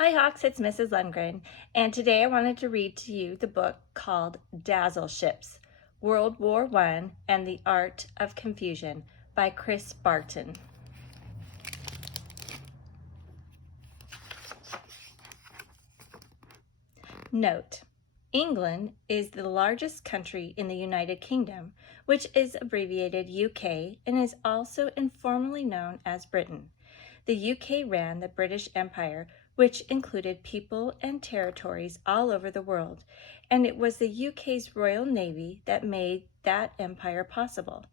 Hi Hawks, it's Mrs. Lundgren, and today I wanted to read to you the book called Dazzle Ships, World War I and the Art of Confusion by Chris Barton. Note: England is the largest country in the United Kingdom, which is abbreviated UK and is also informally known as Britain. The UK ran the British Empire, which included people and territories all over the world, and it was the UK's Royal Navy that made that empire possible.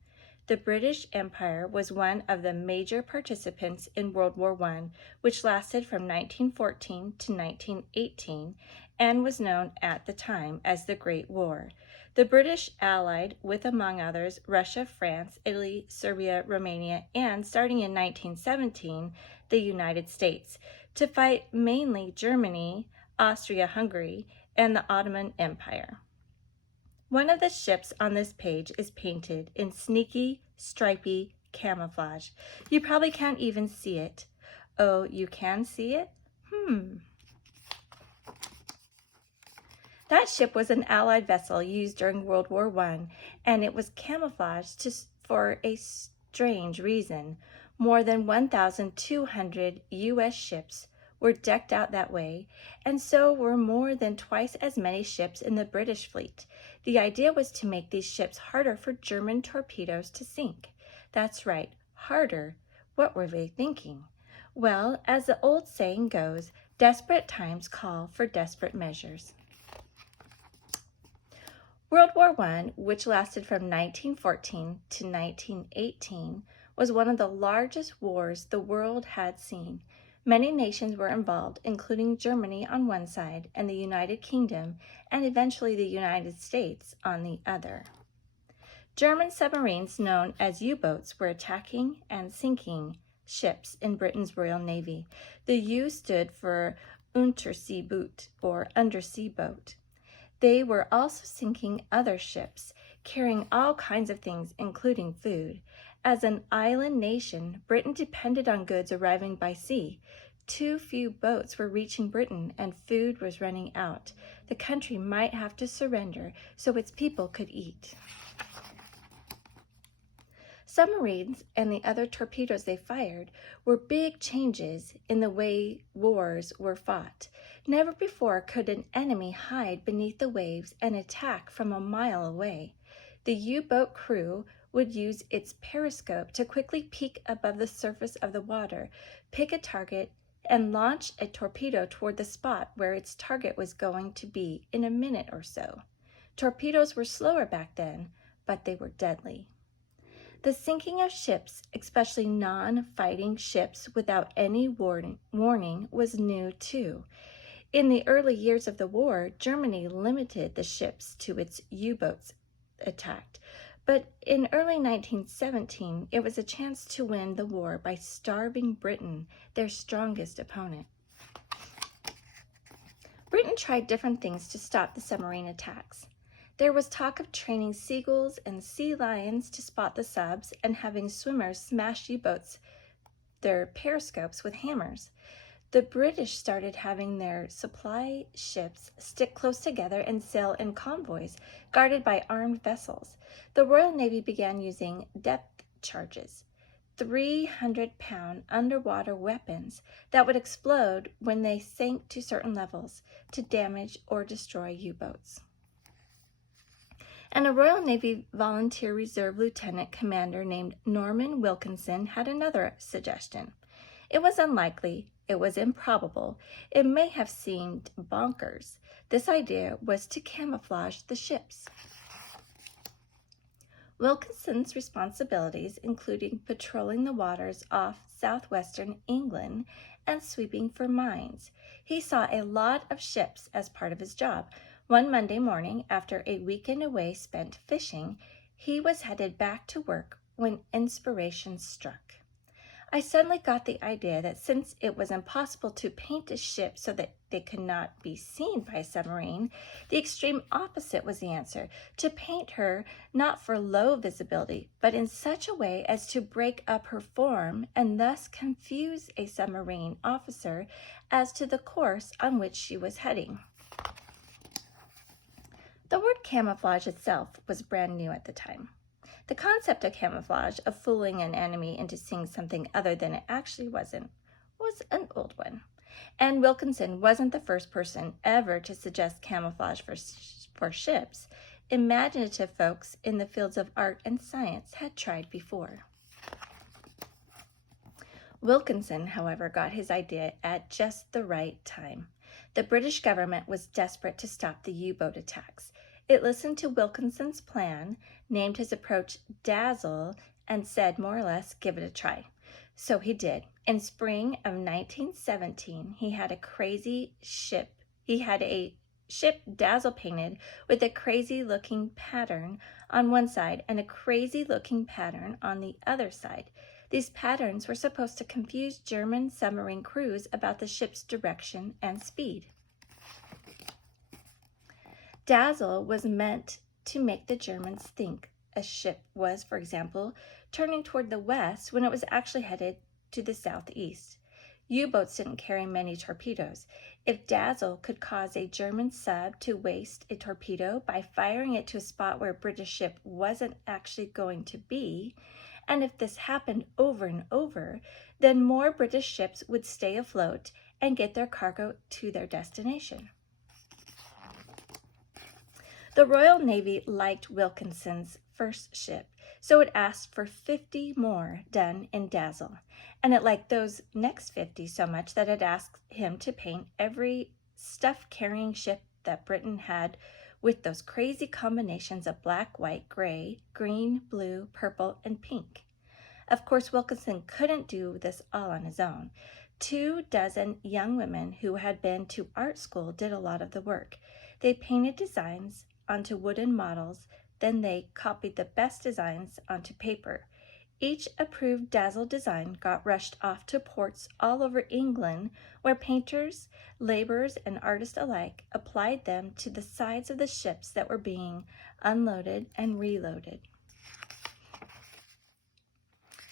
The British Empire was one of the major participants in World War I, which lasted from 1914 to 1918 and was known at the time as the Great War. The British allied with, among others, Russia, France, Italy, Serbia, Romania, and, starting in 1917, the United States, to fight mainly Germany, Austria-Hungary, and the Ottoman Empire. One of the ships on this page is painted in sneaky, stripy camouflage. You probably can't even see it. Oh, you can see it? That ship was an Allied vessel used during World War I, and it was camouflaged for a strange reason. More than 1,200 U.S. ships were decked out that way, and so were more than twice as many ships in the British fleet. The idea was to make these ships harder for German torpedoes to sink. That's right, harder. What were they thinking? Well, as the old saying goes, desperate times call for desperate measures. World War I, which lasted from 1914 to 1918, was one of the largest wars the world had seen. Many nations were involved, including Germany on one side and the United Kingdom, and eventually the United States on the other. German submarines known as U-boats were attacking and sinking ships in Britain's Royal Navy. The U stood for Unterseeboot, or undersea boat. They were also sinking other ships, carrying all kinds of things, including food. As an island nation, Britain depended on goods arriving by sea. Too few boats were reaching Britain, and food was running out. The country might have to surrender so its people could eat. Submarines and the other torpedoes they fired were big changes in the way wars were fought. Never before could an enemy hide beneath the waves and attack from a mile away. The U-boat crew would use its periscope to quickly peek above the surface of the water, pick a target, and launch a torpedo toward the spot where its target was going to be in a minute or so. Torpedoes were slower back then, but they were deadly. The sinking of ships, especially non-fighting ships without any warning, was new too. In the early years of the war, Germany limited the ships to its U-boats attacked, but in early 1917, it was a chance to win the war by starving Britain, their strongest opponent. Britain tried different things to stop the submarine attacks. There was talk of training seagulls and sea lions to spot the subs and having swimmers smash U-boats, their periscopes, with hammers. The British started having their supply ships stick close together and sail in convoys, guarded by armed vessels. The Royal Navy began using depth charges, 300-pound underwater weapons that would explode when they sank to certain levels to damage or destroy U-boats. And a Royal Navy Volunteer Reserve Lieutenant Commander named Norman Wilkinson had another suggestion. It was unlikely, it was improbable, it may have seemed bonkers. This idea was to camouflage the ships. Wilkinson's responsibilities included patrolling the waters off southwestern England and sweeping for mines. He saw a lot of ships as part of his job. One Monday morning, after a weekend away spent fishing, he was headed back to work when inspiration struck. I suddenly got the idea that since it was impossible to paint a ship so that they could not be seen by a submarine, the extreme opposite was the answer, to paint her not for low visibility, but in such a way as to break up her form and thus confuse a submarine officer as to the course on which she was heading. The word camouflage itself was brand new at the time. The concept of camouflage, of fooling an enemy into seeing something other than it actually wasn't, was an old one. And Wilkinson wasn't the first person ever to suggest camouflage for ships. Imaginative folks in the fields of art and science had tried before. Wilkinson, however, got his idea at just the right time. The British government was desperate to stop the U-boat attacks. It listened to Wilkinson's plan, named his approach Dazzle, and said more or less, give it a try. So he did. In spring of 1917, he had a ship Dazzle painted with a crazy-looking pattern on one side and a crazy-looking pattern on the other side. These patterns were supposed to confuse German submarine crews about the ship's direction and speed. Dazzle was meant to make the Germans think a ship was, for example, turning toward the west when it was actually headed to the southeast. U-boats didn't carry many torpedoes. If Dazzle could cause a German sub to waste a torpedo by firing it to a spot where a British ship wasn't actually going to be, and if this happened over and over, then more British ships would stay afloat and get their cargo to their destination. The Royal Navy liked Wilkinson's first ship, so it asked for 50 more done in Dazzle, and it liked those next 50 so much that it asked him to paint every stuff-carrying ship that Britain had with those crazy combinations of black, white, gray, green, blue, purple, and pink. Of course, Wilkinson couldn't do this all on his own. 24 young women who had been to art school did a lot of the work. They painted designs onto wooden models, then they copied the best designs onto paper. Each approved Dazzle design got rushed off to ports all over England where painters, laborers, and artists alike applied them to the sides of the ships that were being unloaded and reloaded.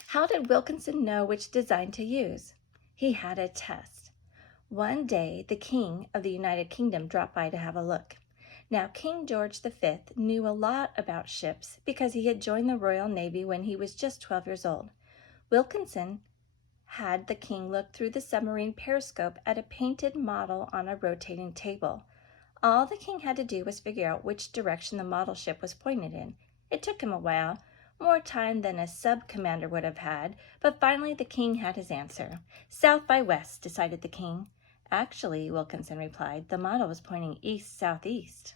How did Wilkinson know which design to use? He had a test. One day, the King of the United Kingdom dropped by to have a look. Now, King George V knew a lot about ships because he had joined the Royal Navy when he was just 12 years old. Wilkinson had the king look through the submarine periscope at a painted model on a rotating table. All the king had to do was figure out which direction the model ship was pointed in. It took him a while, more time than a sub-commander would have had, but finally the king had his answer. South by west, decided the king. Actually, Wilkinson replied, the model was pointing east-southeast.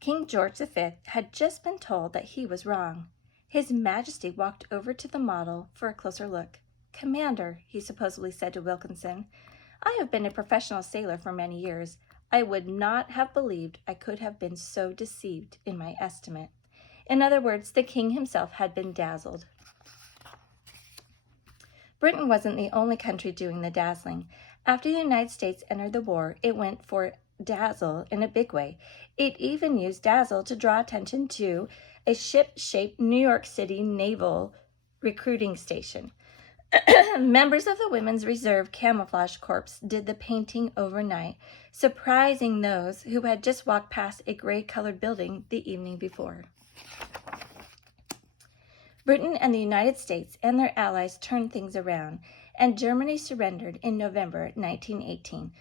King George V had just been told that he was wrong. His Majesty walked over to the model for a closer look. Commander, he supposedly said to Wilkinson, I have been a professional sailor for many years. I would not have believed I could have been so deceived in my estimate. In other words, the king himself had been dazzled. Britain wasn't the only country doing the dazzling. After the United States entered the war, it went for Dazzle in a big way. It even used Dazzle to draw attention to a ship-shaped New York City naval recruiting station. Members of the Women's Reserve Camouflage Corps did the painting overnight, surprising those who had just walked past a gray-colored building the evening before. Britain and the United States and their allies turned things around, and Germany surrendered in November 1918.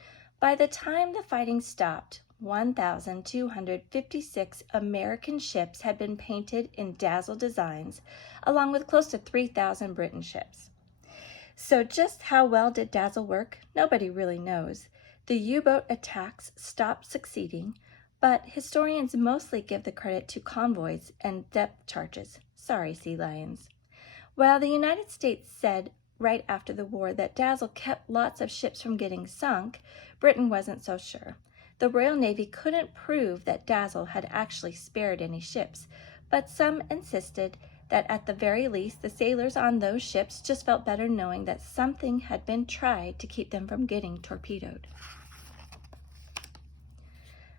By the time the fighting stopped, 1,256 American ships had been painted in Dazzle designs, along with close to 3,000 British ships. So just how well did Dazzle work? Nobody really knows. The U-boat attacks stopped succeeding, but historians mostly give the credit to convoys and depth charges. Sorry, sea lions. While the United States said right after the war that Dazzle kept lots of ships from getting sunk, Britain wasn't so sure. The Royal Navy couldn't prove that Dazzle had actually spared any ships, but some insisted that at the very least the sailors on those ships just felt better knowing that something had been tried to keep them from getting torpedoed.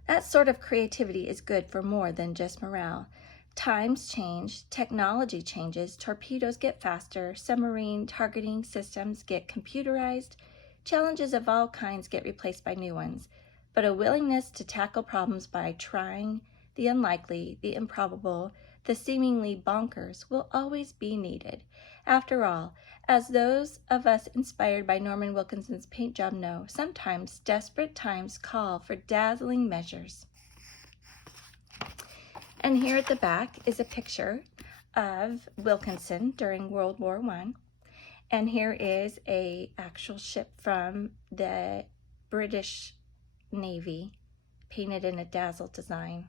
That sort of creativity is good for more than just morale. Times change, technology changes, torpedoes get faster, submarine targeting systems get computerized, challenges of all kinds get replaced by new ones, but a willingness to tackle problems by trying the unlikely, the improbable, the seemingly bonkers will always be needed. After all, as those of us inspired by Norman Wilkinson's paint job know, sometimes desperate times call for dazzling measures. And here at the back is a picture of Wilkinson during World War I. And here is an actual ship from the British Navy painted in a Dazzle design.